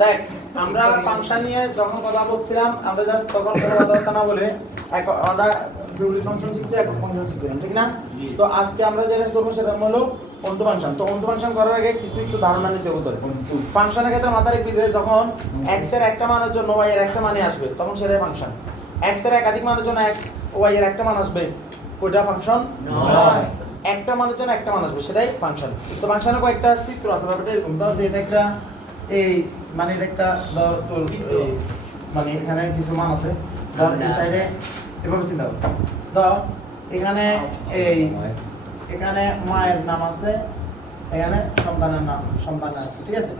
দেখ আমরা ফাংশন নিয়ে যখন কথা বলছিলাম আমরা জাস্ট তখন কোনো কথাবার্তা না বলে আমরা বিউটি ফাংশন শিখছি একক ফাংশন শিখছিলাম ঠিক না? তো আজকে আমরা যেটা করবো সেটা হলো অন্টু ফাংশন। তো অন্টু ফাংশন করার আগে কিছু একটু ধারণা নিতে হতো। ফাংশনের ক্ষেত্রে মাথায় রাখবি যে যখন x এর একটা মানের জন্য y এর একটা মানে আসবে তখন সেটাই ফাংশন। x এর একাধিক মানের জন্য y এর একটা মান আসবে ওইটা ফাংশন নয়। একটা মানের জন্য একটা মান আসবে সেটাই ফাংশন। তো ফাংশনে কয়েকটা চিত্র আছে ব্যাপারটা এরকম ধর যে এটা একটা এই মানে এটা একটা ধর তোর মানে এখানে কিছু মান আছে ধর এই সাইডে এভাবে চিন্তা কর ধর এখানে এই এখানে মায়ের নাম আছে এখানে সন্তানের নাম সন্তান আছে ঠিক আছে।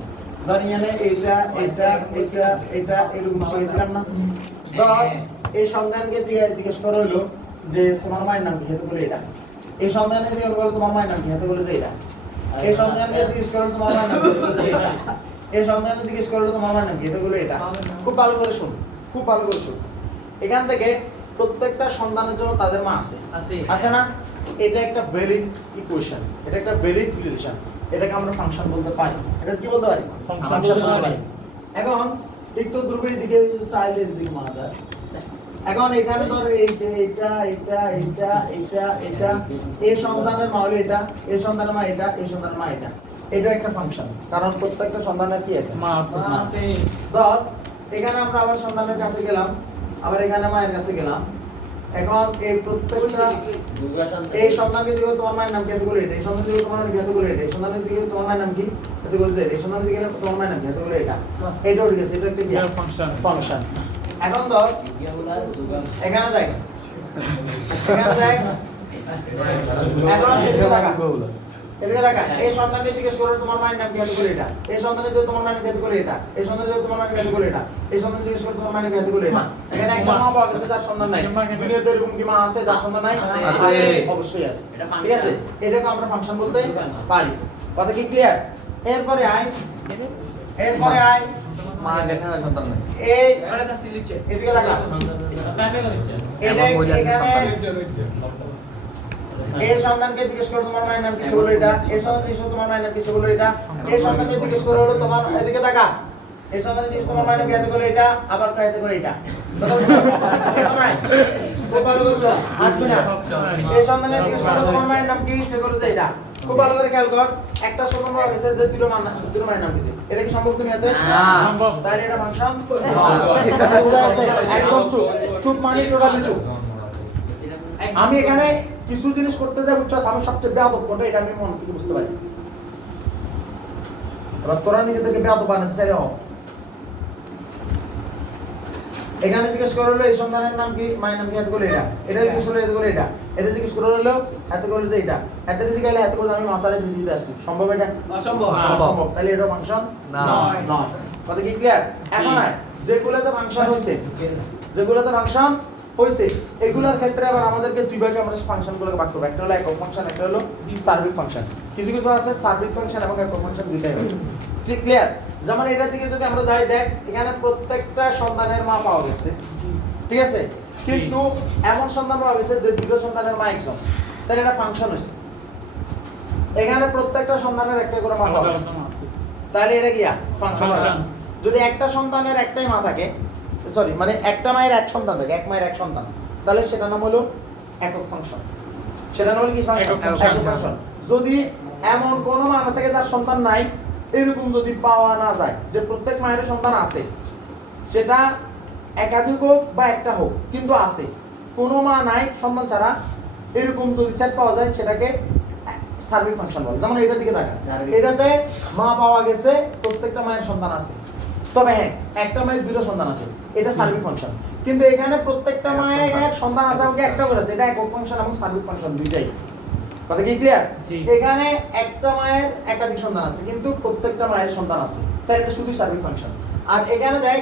ধর এখানে এইটা এইটা এইটা এটা এরকম শিখেছিলাম না? ধর এই সন্তানকে জিজ্ঞেস করা হলো যে তোমার মায়ের নাম কি, হাতে বলে এটা। এই সন্তানকে জিজ্ঞেস করলো তোমার মায়ের নাম কি, হাতে বলে যে এটা। এই সন্তানকে জিজ্ঞেস করলো তোমার মায়ের নাম কি, হাতে বলে যে এটা। এই সন্তানকে জিজ্ঞেস করলো তোমার মায়ের নাম কি, হাতে বলে এটা। খুব ভালো করে শুন, খুব ভালো করে শুন। এখান থেকে প্রত্যেকটা সন্তানের জন্য তাদের মা আছে, আছে না? এটা একটা ভ্যালিড ইকুয়েশন, এটা একটা ভ্যালিড রিলেশন। এটাকে আমরা ফাংশন বলতে পারি। এটা কি বলতে পারি? ফাংশন বলতে পারি। এখন একটু ধ্রুবের দিকে সাইলের দিকে মা যায়। এখন এখানে ধর এই যে এটা এটা এটা এটা এটা এই সন্তানের মা হলো এটা, এই সন্তানের মা এটা, এই সন্তানের মা এটা। এটা একটা ফাংশন কারণ প্রত্যেকটা সন্তানের কি আছে? মা আছে। ধর এখানে আমরা আবার সন্তানের কাছে গেলাম, আবার এখানে মায়ের কাছে গেলাম। এখন এই প্রত্যেকটা এই সন্তানকে জিজ্ঞেস তোমার মায়ের নাম কি, হাতে বলে এটা। এই সন্তানকে জিজ্ঞেস তোমার নাম কি, হাতে বলে এটা। এই সন্তানকে জিজ্ঞেস তোমার মায়ের নাম কি, হাতে বলে এটা। এই সন্তানকে জিজ্ঞেস তোমার মায়ের নাম কি, হাতে বলে এটা। এটাও ঠিক আছে, এটা একটা কি ফাংশন ফাংশন। এখন ধর এখানে দেখ এখানে দেখ এখন এদিকে দেখা এদিকে দেখা এই সন্তানকে জিজ্ঞেস করো তোমার মায়ের নাম কি, হাতে বলে এটা। এই সন্তানকে জিজ্ঞেস তোমার মায়ের নাম কি, হাতে বলে এটা। এই সন্তানকে জিজ্ঞেস তোমার মায়ের নাম কি, হাতে বলে এটা। এই সন্তানকে জিজ্ঞেস করো তোমার মায়ের নাম কি, হাতে বলে এটা। এখানে একটা মা পাওয়া গেছে যার সন্তান নাই। দুনিয়াতে এরকম কি মা আছে যার সন্তান নাই? আছে, অবশ্যই আছে। ঠিক আছে, এটাকে আমরা ফাংশন বলতে পারি। কথা কি ক্লিয়ার? এরপরে আয় মা দেখে না সন্তান নাই। এই এদিকে দেখা এই সন্তানকে জিজ্ঞেস করো তোমার মায়ের নাম কি, সে বললো এটা। এই সন্তানকে জিজ্ঞেস করো তোমার মায়ের নাম কি, সে বললো এটা। এই সন্তানকে জিজ্ঞেস করো হলো তোমার এদিকে দেখা এই সন্তানকে জিজ্ঞেস তোমার মায়ের নাম কি, হাতে করে এটা, আবার হাতে করে এটা। এখন আয় খুব ভালো করে শোন, আসবি না। এই সন্তানকে জিজ্ঞেস করো তোমার মায়ের নাম কি, সে বললো যে এটা। খুব ভালো করে খেয়াল কর, একটা সন্তান পাওয়া গেছে যে দুটো মায়ের নাম কিছু। এটা কি সম্ভব দুনিয়াতে? না সম্ভব। তাই এটা ফাংশন একদম চুপ চুপ মানে টোটালি চুপ। আমি এখানে কিছু জিনিস করতে যাই বুঝছো, আমি সবচেয়ে বেয়াদব কোনটা এটা আমি মন থেকে বুঝতে পারি। এবার তোরা নিজেদেরকে বেয়াদব বানাতে চাইলে হোক। এখানে জিজ্ঞেস করে হলো এই সন্তানের নাম কি, মায়ের নাম কি, হাতে করে এটা। এটা জিজ্ঞেস করলো হাতে করে এটা। এটা জিজ্ঞেস করে হলো হাতে করে যে এটা। হাতে জিজ্ঞেস করলে হাতে করে আমি মাসালে দিতে আসছি। সম্ভব এটা? অসম্ভব। অসম্ভব। তাহলে এটা ফাংশন নয়। কথা কি ক্লিয়ার? এখন আয় যেগুলোতে ফাংশন হইছে, যেগুলোতে ফাংশন হইছে এগুলোর ক্ষেত্রে আবার আমাদেরকে দুই ভাগে আমরা ফাংশনগুলোকে ভাগ করব। একটা হলো একক ফাংশন, একটা হলো সার্বিক ফাংশন। কিছু কিছু আছে সার্বিক ফাংশন এবং একক ফাংশন দুইটাই হয়। ঠিক ক্লিয়ার? যেমন এটার দিকে যদি আমরা যাই, দেখ এখানে প্রত্যেকটা সন্তানের মা পাওয়া গেছে, ঠিক আছে? কিন্তু এমন সন্তান পাওয়া গেছে যে দুটো সন্তানের মা একজন, তাহলে এটা ফাংশন হইছে। এখানে প্রত্যেকটা সন্তানের একটা করে মা পাওয়া গেছে, তাহলে এটা কি ফাংশন। যদি একটা সন্তানের একটাই মা থাকে, সরি মানে একটা মায়ের এক সন্তান থাকে, এক মায়ের এক সন্তান, তাহলে সেটা নাম হলো একক ফাংশন। সেটা নাম হলো কি ফাংশন? একক ফাংশন। যদি এমন কোনো মা না থাকে যার সন্তান নাই, এরকম যদি পাওয়া না যায় যে প্রত্যেক মায়ের সন্তান আছে, সেটা একাধিক হোক বা একটা হোক কিন্তু আছে, কোনো মা নাই সন্তান ছাড়া, এরকম যদি সেট পাওয়া যায় সেটাকে সার্বিক ফাংশন বলে। যেমন এটার দিকে দেখা, এটাতে মা পাওয়া গেছে, প্রত্যেকটা মায়ের সন্তান আছে, তবে হ্যাঁ একটা মায়ের দুটো সন্তান আছে, এটা সার্বিক ফাংশন। কিন্তু এখানে প্রত্যেকটা মায়ের সন্তান আছে আমাকে একটা করে আছে, এটা একক ফাংশন এবং সার্বিক ফাংশন দুইটাই। কথা কি ক্লিয়ার? এখানে একটা মায়ের একাধিক সন্তান আছে কিন্তু প্রত্যেকটা মায়ের সন্তান আছে, তাই এটা শুধু সার্বিক ফাংশন। আর এখানে দেখ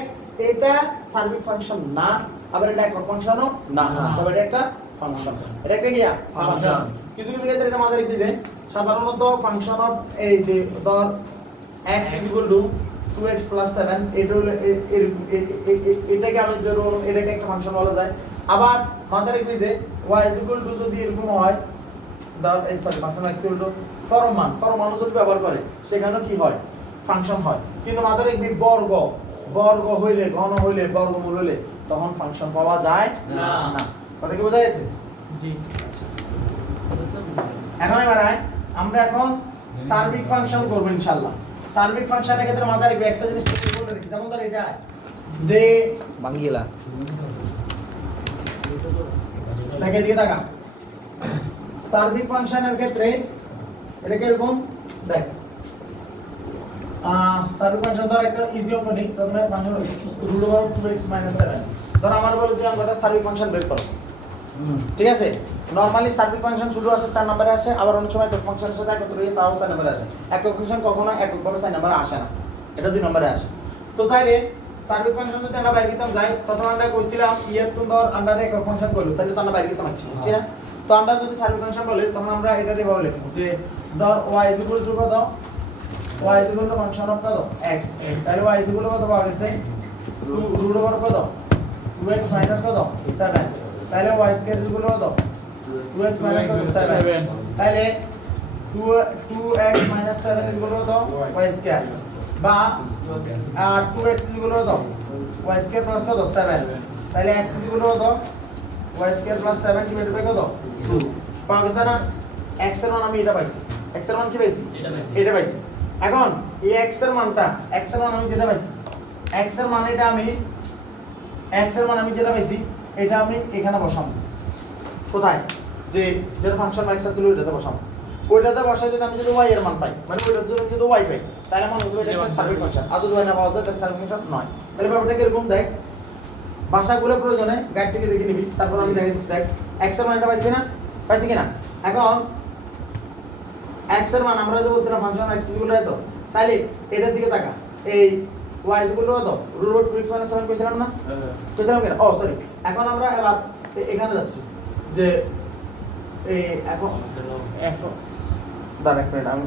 এটা সার্বিক ফাংশন না, আবার এটা একক ফাংশনও না, তবে এটা একটা ফাংশন। এটা একটা কি ফাংশন। কিছু কিছু ক্ষেত্রে এটা আমাদের কি যে সাধারণত ফাংশন অফ এই যে ধর x = 2x + 7 এটা হলো এটাকে আমি ধরুন এটাকে একটা ফাংশন বলা যায়। আবার মাথায় রাখবি যে y = যদি এরকম হয়, ধর সরি ফাংশন x = ফরমান যদি ব্যবহার করে সেখানেও কি হয় ফাংশন হয়, কিন্তু মাদারিক বি বর্গ বর্গ হইলে, ঘন হইলে, বর্গমূল হইলে তখন ফাংশন পাওয়া যায় না। না। কথা কি বোঝা গেছে? জি। এখন এবার আমরা এখন সার্বিক ফাংশন করব ইনশাআল্লাহ। সার্বিক ফাংশনের ক্ষেত্রে মাথায় রাখবে একটা জিনিস ঠিক বলে রাখি, যেমন ধর এটা যে বাঙ্গিলা দেখে দিকে টাকা সার্বিক ফাংশনের ক্ষেত্রে এটা কি এরকম দেখ সার্বিক ফাংশন ধর একটা ইজি অঙ্কটি প্রথমে ফাংশন √2x - 7 ধর আমার বলে যে অঙ্কটা সার্বিক ফাংশন বের করো, ঠিক আছে? নরমালি সার্বিক ফাংশন শুরু আসে 4 নম্বরে আসে, আবার অনেক সময় একক ফাংশনের সাথে একত্র হয়ে তাও 4 নম্বরে আসে। একক ফাংশন কখনো এককভাবে 4 নম্বরে আসে না, এটা 2 নম্বরে আসে। তো তাইলে সার্বিক ফাংশন যদি আমরা বাইরে কিতাম যাই, প্রথম আমরা কইছিলাম ইয়েতুন ধর আন্ডারে একক ফাংশন করলো, তাহলে তো আমরা বাইরে কিতাম আছি, বুঝছি না? তো আন্ডার যদি সার্বিক ফাংশন বলে তখন আমরা এটা দিয়ে ভাবে লিখব যে ধর y = কত, y = ফাংশন অফ কত x, তাহলে y = কত পাওয়া গেছে √2 কত 2x - কত 7, তাহলে y² = কত 2x - কত 7, তাহলে 2x - 7 = কত y² বা 2x = কত y² + কত 7, তাহলে x = কত y² + 7 ডিভাইডেড বাই কত 2 পাওয়া গেছে না? x এর মান আমি এটা পাইছি, x এর মান কি পাইছি এটা পাইছি। এখন এই x এর মানটা x এর মান আমি যেটা পাইছি, x এর মান আমি যেটা পাইছি এটা আমি এখানে বসাবো। কোথায়? যে যেটা ফাংশন x ছিল ওইটাতে বসাবো। ওইটাতে বসাই যদি আমি যদি y এর মান পাই, মানে ওইটাতে যদি আমি যদি y পাই, তাহলে মনে হবে এটা একটা সার্বিক ফাংশন। আর যদি y না পাওয়া যায় তাহলে সার্বিক ফাংশন নয়। তাহলে ব্যাপারটা কিরকম দেখ, ভাষাগুলো প্রয়োজনে গাইড থেকে দেখে নিবি, তারপর আমি দেখে দিচ্ছি। দেখ x এর মানটা পাইছি না, পাইছি কিনা? এখন x এর মান আমরা যে বলছিলাম ফাংশন x = এত, তাহলে এটার দিকে তাকা, এই y = কত √2x - 7 কইছিলাম না, কইছিলাম কিনা? ও সরি, এখন আমরা এবার এখানে যাচ্ছি যে এই এখন f দাঁড়া এক মিনিট আমি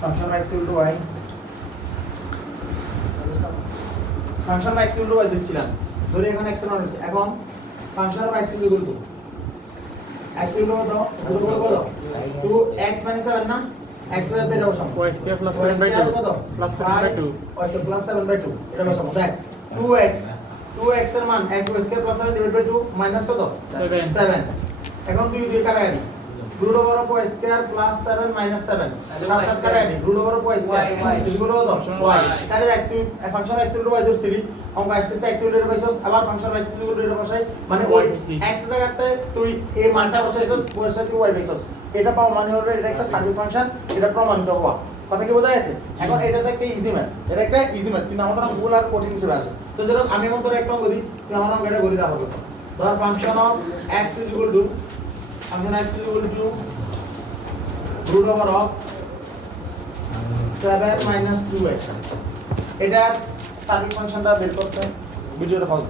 function x = y, function x = y দিচ্ছিলাম, ধরে এখন x এর মান হচ্ছে, এখন ফাংশন x = কত কত 2x - 7 না, x এর সাথে এটা বসাবো y² + 7/2 + 7/2 y + 7/2 এটা বসাবো। দেখ 2x এর মান x² + 7 / 2 মাইনাস কত 7, এখন তুই দুই কাটা গেলি √2 y² + 7 - 7 সাত কাটা গেলি √2 y² = কত y, তাহলে দেখ তুই ফাংশন x = y ধরছিলি, অঙ্ক আসছে x = এটা পাইছস, আবার ফাংশন x = এটা বসাই, মানে ওই x এর জায়গাতে তুই এই মানটা বসাইছস, বসাই তুই y পাইছস। এটা পাওয়া মানে হলো এটা একটা সার্বিক ফাংশন, এটা প্রমাণিত হওয়া। কথা কি বোঝা গেছে? এখন এটা তো একটা ইজি ম্যাথ, এটা একটা ইজি ম্যাথ, কিন্তু আমাদের অঙ্কগুলো আর কঠিন হিসেবে আসে। তো যেরকম আমি মন তোর একটা অঙ্ক দিই, তুই আমার অঙ্ক এটা করি দাও হলো। ধর function of x = function x = √2 7 - 2x, এটা সার্বিক ফাংশনটা বের করছে, ভিডিওটা পজ